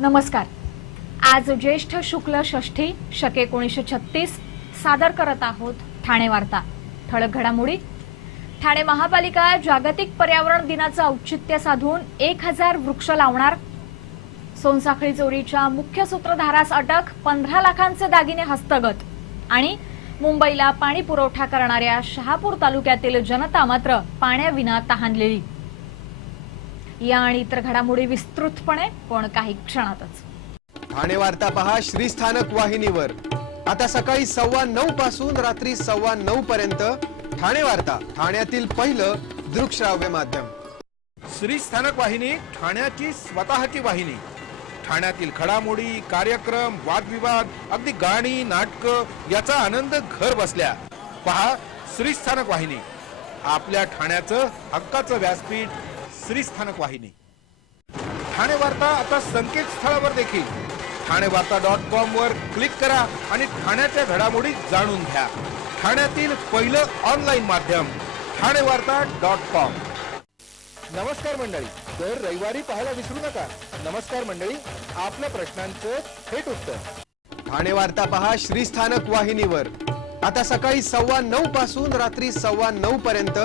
नमस्कार। आज ज्येष्ठ शुक्ल षष्ठी शके 1936 सादर करत आहोत ठाणे वार्ता। ठळक घडामोडी। ठाणे महापालिका जागतिक पर्यावरण दिनाचं औचित्य साधून 1000 वृक्ष लावणार। सोनसाखळी चोरीच्या मुख्य सूत्रधारास अटक, 15 लाखांचे दागिने हस्तगत। आणि मुंबईला पाणी पुरवठा करणाऱ्या शहापूर तालुक्यातील जनता मात्र पाण्याविना तहानलेली। या आणि इतर घडामोडी विस्तृतपणे पण काही क्षणातच। ठाणे वार्ता पहा श्रीस्थानक वाहिनीवर। आता सकाळी 9:15 पासून रात्री 9:15 पर्यंत ठाणे वार्ता, ठाण्यातील पहिलं दृकश्राव्य माध्यम। श्रीस्थानक वाहिनी ठाण्याची स्वतःची वाहिनी। ठाण्यातील घडामोडी, कार्यक्रम, वादविवाद, अगदी गाणी, नाटक याचा आनंद घर बसल्या पहा श्रीस्थानक वाहिनी। आपल्या ठाण्याचं हक्काचं व्यासपीठ श्रीस्थानक वाहिनी। ठाणे वार्ता आता संकेतस्थळावर देखील ठाणेवार्ता.com वर क्लिक करा आणि ठाण्याच्या घडामोडी जाणून घ्या। ठाण्यातील पहिलं ऑनलाईन माध्यम ठाणेवार्ता.com। नमस्कार मंडळी, दर रविवारी पाहायला विसरू नका। नमस्कार मंडळी, आपल्या प्रश्नांचं थेट उत्तर। ठाणे वार्ता पहा श्रीस्थानक वाहिनीवर। आता सकाळी 9:15 पासून रात्री 9:15 पर्यंत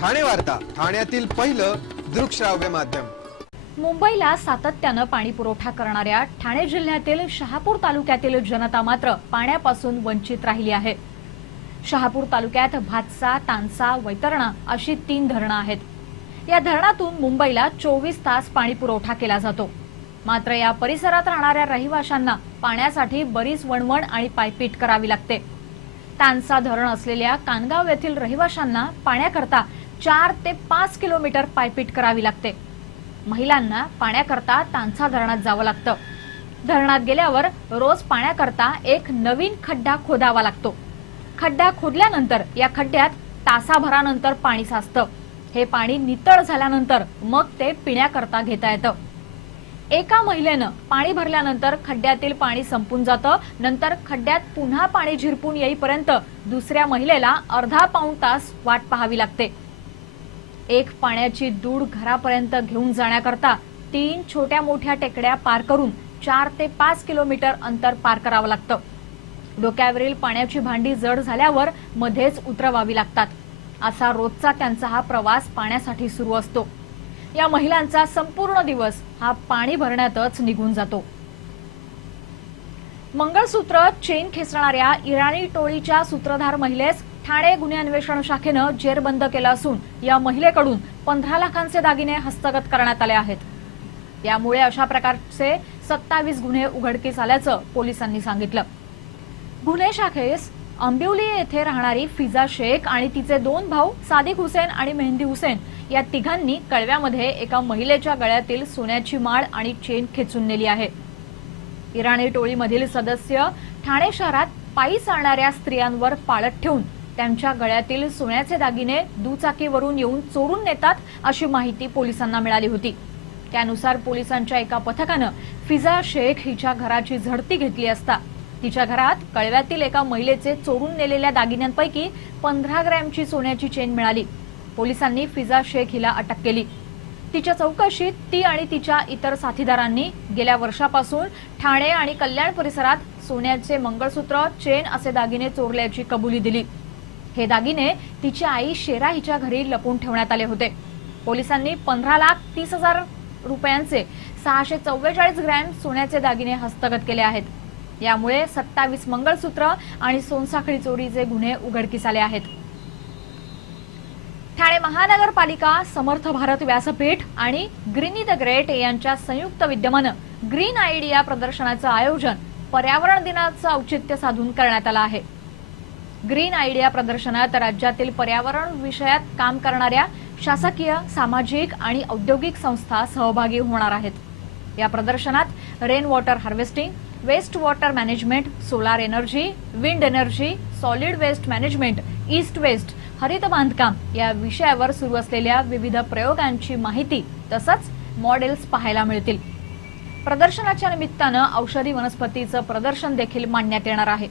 ठाणे वार्ता, ठाण्यातील पहिलं दृकश्राव्य माध्यम। मुंबईला सातत्यानं पाणी पुरवठा करणाऱ्या ठाणे जिल्ह्यातील शहापूर तालुक्यातील जनता मात्र पाण्यापासून वंचित राहिली आहे। शहापूर तालुक्यात भातसा, तानसा, वैतरणा अशी 3 धरणं आहेत। या धरणातून मुंबईला 24 तास पाणी पुरवठा केला जातो। मात्र या परिसरात राहणाऱ्या रहिवाशांना पाण्यासाठी बरीच वणवण आणि पायपीट करावी लागते। तानसा धरण असलेल्या कानगाव येथील रहिवाशांना पाण्याकरता 4 ते 5 किलोमीटर पायपीट करावी लागते। महिलांना पाण्याकरता तानसा धरणात जावं लागतं। धरणात गेल्यावर रोज पाण्याकरता एक नवीन खड्डा खोदावा लागतो। खड्डा खोदल्यानंतर या खड्ड्यात तासाभरानंतर पाणी साचतं। हे पाणी नितळ झाल्यानंतर मग ते पिण्याकरता घेता येतं। एका महिलेनं पाणी भरल्यानंतर खड्ड्यातील पाणी संपून जातं। नंतर खड्ड्यात पुन्हा पाणी झिरपून येईपर्यंत दुसऱ्या महिलेला अर्धा पाऊण तास वाट पाहावी लागते। एक पाण्याची दूड घरापर्यंत घेऊन जाण्याकरता 3 छोट्या मोठ्या टेकड्या पार करून 4 ते 5 किलोमीटर अंतर पार करावं लागतं। डोक्यावरील पाण्याची भांडी जड झाल्यावर मध्येच उतरवावी लागतात। असा रोजचा त्यांचा हा प्रवास पाण्यासाठी सुरू असतो। या महिलांचा संपूर्ण दिवस हा पाणी भरण्यातच निघून जातो। मंगळसूत्र चेन खेचणाऱ्या इराणी टोळीच्या सूत्रधार महिलेस ठाणे गुन्हे अन्वेषण शाखेनं जेरबंद केलं असून या महिलेकडून 15 लाखांचे दागिने हस्तगत करण्यात आले आहेत। यामुळे अशा प्रकारचे 27 गुन्हे उघडकीस आल्याचं पोलिसांनी सांगितलं। गुन्हे शाखेस अंबिवली येथे राहणारी फिजा शेख आणि तिचे 2 भाऊ सादिक हुसेन आणि मेहंदी हुसेन या तिघांनी कळव्यामध्ये एका महिलेच्या गळ्यातील सोन्याची माळ आणि चेन खेचून नेली आहे। इराणी टोळीमधील सदस्य ठाणे शहरात पायी चालणाऱ्या स्त्रियांवर पाळत ठेवून त्यांच्या गळ्यातील सोन्याचे दागिने दुचाकीवरून येऊन चोरून नेतात अशी माहिती पोलिसांना मिळाली होती। त्यानुसार पोलिसांच्या एका पथकानं फिजा शेख हिच्या घराची झडती घेतली असता तिच्या घरात कळव्यातील एका महिलेचे चोरून नेलेल्या दागिन्यांपैकी 15 ग्रॅमची सोन्याची चेन मिळाली। पोलिसांनी फिजा शेख हिला अटक केली। तिच्या चौकशीत ती आणि तिच्या इतर साथीदारांनी गेल्या वर्षापासून ठाणे आणि कल्याण परिसरात सोन्याचे मंगळसूत्र, चेन असे दागिने चोरल्याची कबुली दिली। हे दागिने तिची आई शेरा हिच्या घरी लपून ठेवण्यात आले होते। पोलिसांनी 15,30,000 रुपयांचे 644 ग्रॅम सोन्याचे दागिने हस्तगत केले आहेत। यामुळे 27 मंगळसूत्र आणि सोनसाखळी चोरीचे गुन्हे उघडकीस आले आहेत। ठाणे महानगरपालिका, समर्थ भारत व्यासपीठ आणि ग्रीनी द ग्रेट यांच्या संयुक्त विद्यमानं ग्रीन आयडिया प्रदर्शनाचं आयोजन पर्यावरण दिनाचं औचित्य साधून करण्यात आलं आहे। ग्रीन आयडिया प्रदर्शनात राज्यातील पर्यावरण विषयात काम करणाऱ्या शासकीय, सामाजिक आणि औद्योगिक संस्था सहभागी होणार आहेत। या प्रदर्शनात rain water harvesting, waste water management, solar energy, wind energy, solid waste management, east west, हरित बांधकाम या विषयावर सुरू असलेल्या विविध प्रयोगांची माहिती तसंच मॉडेल्स पाहायला मिळतील। प्रदर्शनाच्या निमित्तानं औषधी वनस्पतीचं प्रदर्शन देखील मांडण्यात येणार आहे।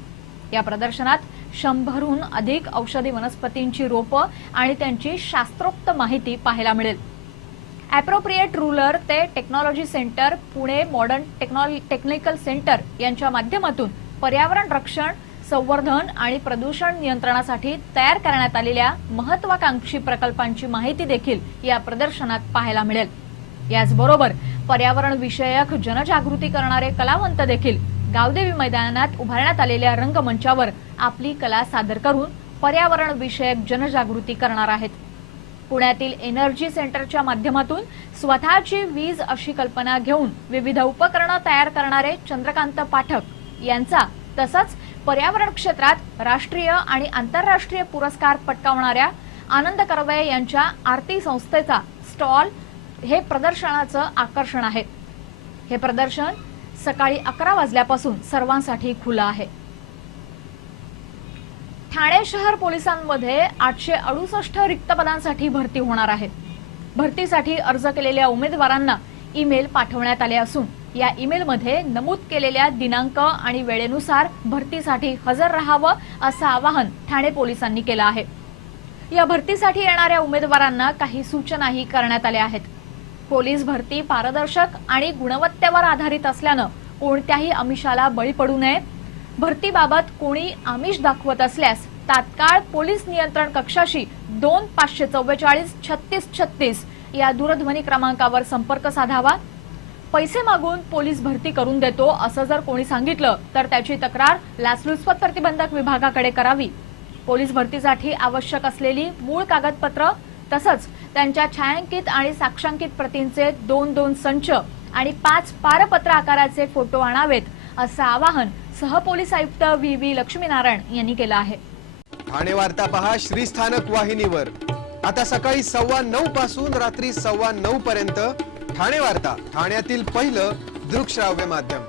या प्रदर्शनात 100हून अधिक औषधी वनस्पतींची रोपं आणि त्यांची शास्त्रोक्त माहिती पाहायला मिळेल। ॲप्रोप्रिएट रूरल ते technology centre, Pune modern technical centre यांच्या माध्यमातून पर्यावरण रक्षण, संवर्धन आणि प्रदूषण नियंत्रणासाठी तयार करण्यात आलेल्या महत्वाकांक्षी प्रकल्पांची माहिती देखील या प्रदर्शनात पाहायला मिळेल। याचबरोबर पर्यावरण विषयक जनजागृती करणारे कलावंत देखील गावदेवी मैदानात उभारण्यात आलेल्या रंगमंचावर आपली कला सादर करून पर्यावरण विषयक जनजागृती करणार आहेत। पुण्यातील एनर्जी सेंटरच्या माध्यमातून स्वतःची वीज अशी कल्पना घेऊन विविध उपकरणं तयार करणारे चंद्रकांत पाठक यांचा, तसंच पर्यावरण क्षेत्रात राष्ट्रीय आणि आंतरराष्ट्रीय पुरस्कार पटकावणाऱ्या आनंद कर्वे यांच्या आरती संस्थेचा स्टॉल हे प्रदर्शनाचं आकर्षण आहे। हे प्रदर्शन सकाळी 11 वाजल्यापासून सर्वांसाठी खुलं आहे। ठाणे शहर पोलिसांमध्ये 868 रिक्त पदांसाठी भरती होणार आहे। भरतीसाठी अर्ज केलेल्या उमेदवारांना ईमेल पाठवण्यात आले असून या ईमेलमध्ये नमूद केलेल्या दिनांक आणि वेळेनुसार भरतीसाठी हजर राहावं असं आवाहन ठाणे पोलिसांनी केलं आहे। या भरतीसाठी येणाऱ्या उमेदवारांना काही सूचनाही करण्यात आल्या आहेत। पोलीस भरती पारदर्शक आणि गुणवत्तेवर आधारित असल्यानं कोणत्याही आमिषाला बळी पडू नये। भरतीबाबत कोणी आमिष दाखवत असल्यास तात्काळ पोलीस नियंत्रण कक्षाशी 2544 या दूरध्वनी क्रमांकावर संपर्क साधावा। पैसे मागून पोलीस भरती करून देतो असं जर कोणी सांगितलं तर त्याची तक्रार लाचलुचपत प्रतिबंधक विभागाकडे करावी। पोलीस भरतीसाठी आवश्यक असलेली मूळ कागदपत्र तसंच त्यांच्या छायांकित आणि साक्षांकित प्रतींचे 2 संच आणि 5 पारपत्र आकाराचे फोटो आणावेत असं आवाहन सहपोलीस आयुक्त व्ही लक्ष्मीनारायण यांनी केलं आहे। ठाणे वार्ता पहा श्रीस्थानक वाहिनीवर। आता सकाळी 9:15 पासून रात्री 9:15 पर्यंत ठाणे वार्ता, ठाण्यातील पहिलं दृकश्राव्य माध्यम।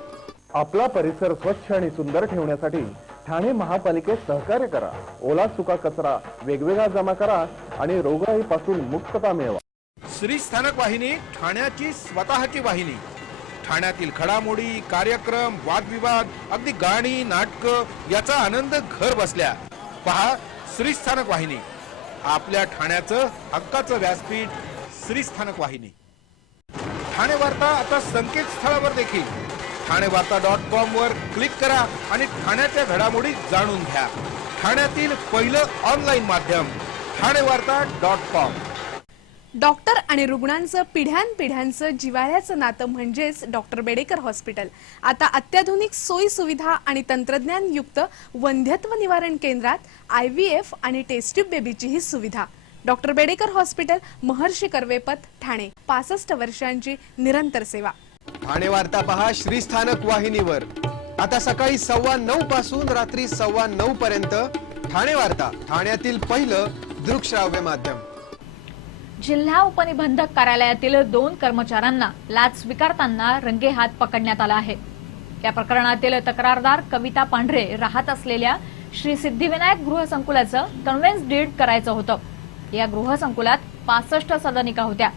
आपला परिसर स्वच्छ आणि सुंदर ठेवण्यासाठी ठाणे महापालिकेत सहकार्य करा। ओला सुका कचरा वेगवेगळा जमा करा आणि रोगराईपासून मुक्तता मिळवा। श्रीस्थानक वाहिनी ठाण्याची स्वतःची वाहिनी। ठाण्यातील घडामोडी, कार्यक्रम, वादविवाद, अगदी गाणी, नाटकं याचा आनंद घर बसल्या पहा श्रीस्थानक वाहिनी। आपल्या ठाण्याचं हक्काचं व्यासपीठ श्रीस्थानक वाहिनी। ठाणे वार्ता आता संकेतस्थळावर देखील ठाणेवार्ता.com वर क्लिक करा आणि ठाण्याच्या घडामोडी जाणून घ्या। ठाण्यातील पहिलं ऑनलाईन माध्यम ठाणेवार्ता.com। डॉक्टर आणि रुग्णांचं पिढ्यानपिढ्यांचं जिव्हाळ्याचं नातं म्हणजेच डॉक्टर बेडेकर हॉस्पिटल आता अत्याधुनिक सोयी सुविधा आणि तंत्रज्ञान युक्त वंध्यत्व निवारण केंद्रात IVF आणि टेस्ट ट्यूब बेबीची ही सुविधा। डॉक्टर बेडेकर हॉस्पिटल, महर्षी कर्वेपथ, ठाणे। 65 वर्षांची निरंतर सेवा। ठाणे वार्ता पहा श्रीस्थानक वाहिनीवर। आता सकाळी 9:15 पासून रात्री 9:15 पर्यंत ठाणे वार्ता, ठाण्यातील पहिलं दृकश्राव्य माध्यम। जिल्हा उपनिबंधक कार्यालयातील 2 कर्मचाऱ्यांना लाच स्वीकारताना रंगेहात पकडण्यात आला आहे। या प्रकरणातील तक्रारदार कविता पांढरे राहत असलेल्या श्री सिद्धिविनायक गृहसंकुलाचं कन्व्हेन्स डीड करायचं होतं। या गृहसंकुलात 65 सदनिका होत्या।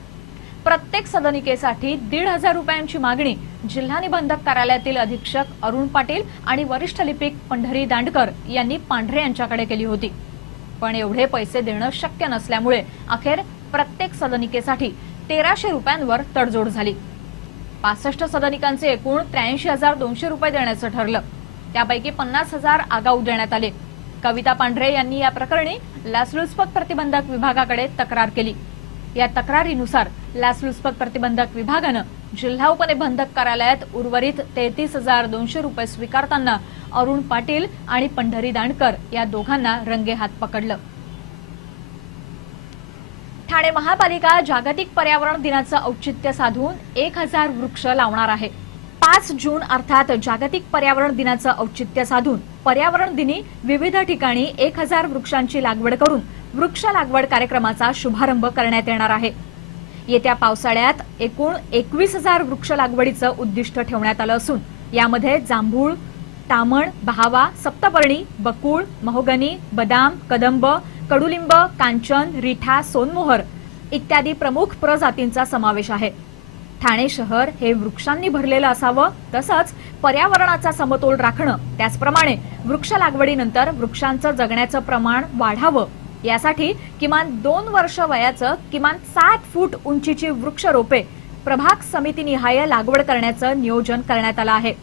प्रत्येक सदनिकेसाठी 1,500 रुपयांची मागणी जिल्हा निबंधक कार्यालयातील अधीक्षक अरुण पाटील आणि वरिष्ठ लिपिक पंढरी दांडकर यांनी पांढरे यांच्याकडे केली होती। पण एवढे पैसे देणं शक्य नसल्यामुळे अखेर प्रत्येक सदनिकेसाठी 1,300 रुपयांवर तडजोड झाली। 65 सदनिकांचे एकूण 83,200 रुपये देण्याचं ठरलं। त्यापैकी 50,000 आगाऊ देण्यात आले। कविता पांढरे यांनी या प्रकरणी लाचलुचपत प्रतिबंधक विभागाकडे तक्रार केली। या तक्रारीनुसार लाचलुचपत प्रतिबंधक विभागानं जिल्हा उपनिबंधक कार्यालयात उर्वरित 33,200 रुपये स्वीकारताना अरुण पाटील आणि पंढरी दांडकर या दोघांना रंगेहात पकडलं। ठाणे महापालिका जागतिक पर्यावरण दिनाचं औचित्य साधून 1,000 वृक्ष लावणार आहे। 5 जून अर्थात जागतिक पर्यावरण दिनाचं औचित्य साधून पर्यावरण दिनी विविध ठिकाणी 1,000 वृक्षांची लागवड करून वृक्ष लागवड कार्यक्रमाचा शुभारंभ करण्यात येणार आहे। येत्या पावसाळ्यात एकूण 21,000 वृक्ष लागवडीचं उद्दिष्ट ठेवण्यात आलं असून यामध्ये जांभूळ, तामण, बहावा, सप्तपर्णी, बकुळ, महोगनी, बदाम, कदंब, कडुलिंब, कांचन, रिठा, सोनमोहर इत्यादी प्रमुख प्रजातींचा समावेश आहे। ठाणे शहर हे वृक्षांनी भरलेलं असावं, तसंच पर्यावरणाचा समतोल राखणं, त्याचप्रमाणे वृक्ष लागवडीनंतर वृक्षांचं जगण्याचं प्रमाण वाढावं यासाठी किमान 2 वर्ष वयाचं किमान 7 फूट उंचीची वृक्षरोपे प्रभाग समितीनिहाय लागवड करण्याचं नियोजन करण्यात आलं आहे.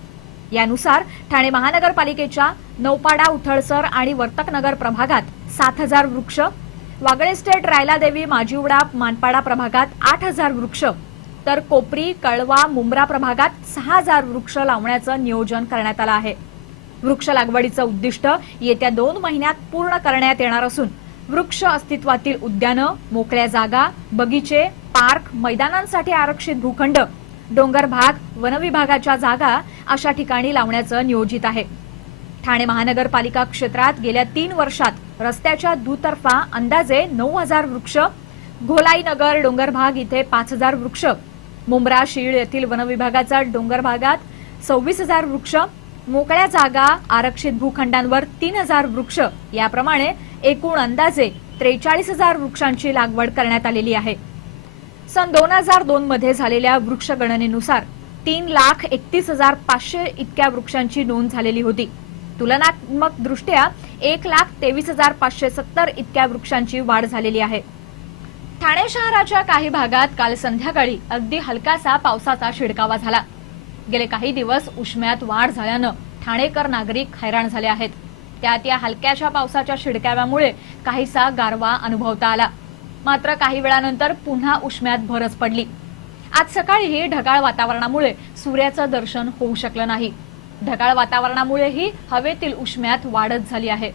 यानुसार ठाणे महानगरपालिकेच्या नौपाडा, उथळसर आणि वर्तकनगर प्रभागात 7000 वृक्ष, वागळे स्टेट, रायलादेवी, माजिवडा, मानपाडा प्रभागात 8000 वृक्ष, तर कोपरी, कळवा, मुंब्रा प्रभागात 6000 वृक्ष लावण्याचं नियोजन करण्यात आलं आहे. वृक्ष लागवडीचं उद्दिष्ट येत्या 2 महिन्यात पूर्ण करण्यात येणार असून वृक्ष अस्तित्वातील उद्यानं, मोकळ्या जागा, बगीचे, पार्क, मैदानांसाठी आरक्षित भूखंड, डोंगर भाग, वनविभागाच्या जागा अशा ठिकाणी लावण्याचं नियोजित आहे. ठाणे महानगरपालिका क्षेत्रात गेल्या 3 वर्षात रस्त्याच्या दुतर्फा अंदाजे 9000 वृक्ष, घोलाई नगर डोंगर भाग इथे 5000 वृक्ष, मुंब्रा शीळ येथील वनविभागाचा डोंगर भागात 26000 वृक्ष, मोकळ्या जागा, आरक्षित भूखंडांवर 3000 वृक्ष याप्रमाणे एकूण अंदाजे 43000 वृक्षांची लागवड करण्यात आलेली आहे. सन 2002 मध्ये झालेल्या वृक्ष गणनेनुसार 3,31,500 इतक्या वृक्षांची नोंद झालेली होती. तुलनात्मक दृष्ट्या 1,23,570 इतक्या वृक्षांची वाढ झालेली आहे. ठाणे शहराच्या काही भागात काल संध्याकाळी अगदी हलकासा पावसाचा शिडकावा झाला. गेले काही दिवस उष्म्यात वाढ झाल्यानं ठाणेकर नागरिक हैराण झाले आहेत. त्यात या हलक्याशा पावसाच्या शिडकाव्यामुळे काहीसा गारवा अनुभवता आला. मात्र काही वेळानंतर पुन्हा उष्म्यात भरच पडली. आज सकाळीही ढगाळ वातावरणामुळे सूर्याचं दर्शन होऊ शकलं नाही. ढगाळ वातावरणामुळेही हवेतील उष्म्यात वाढच झाली आहे.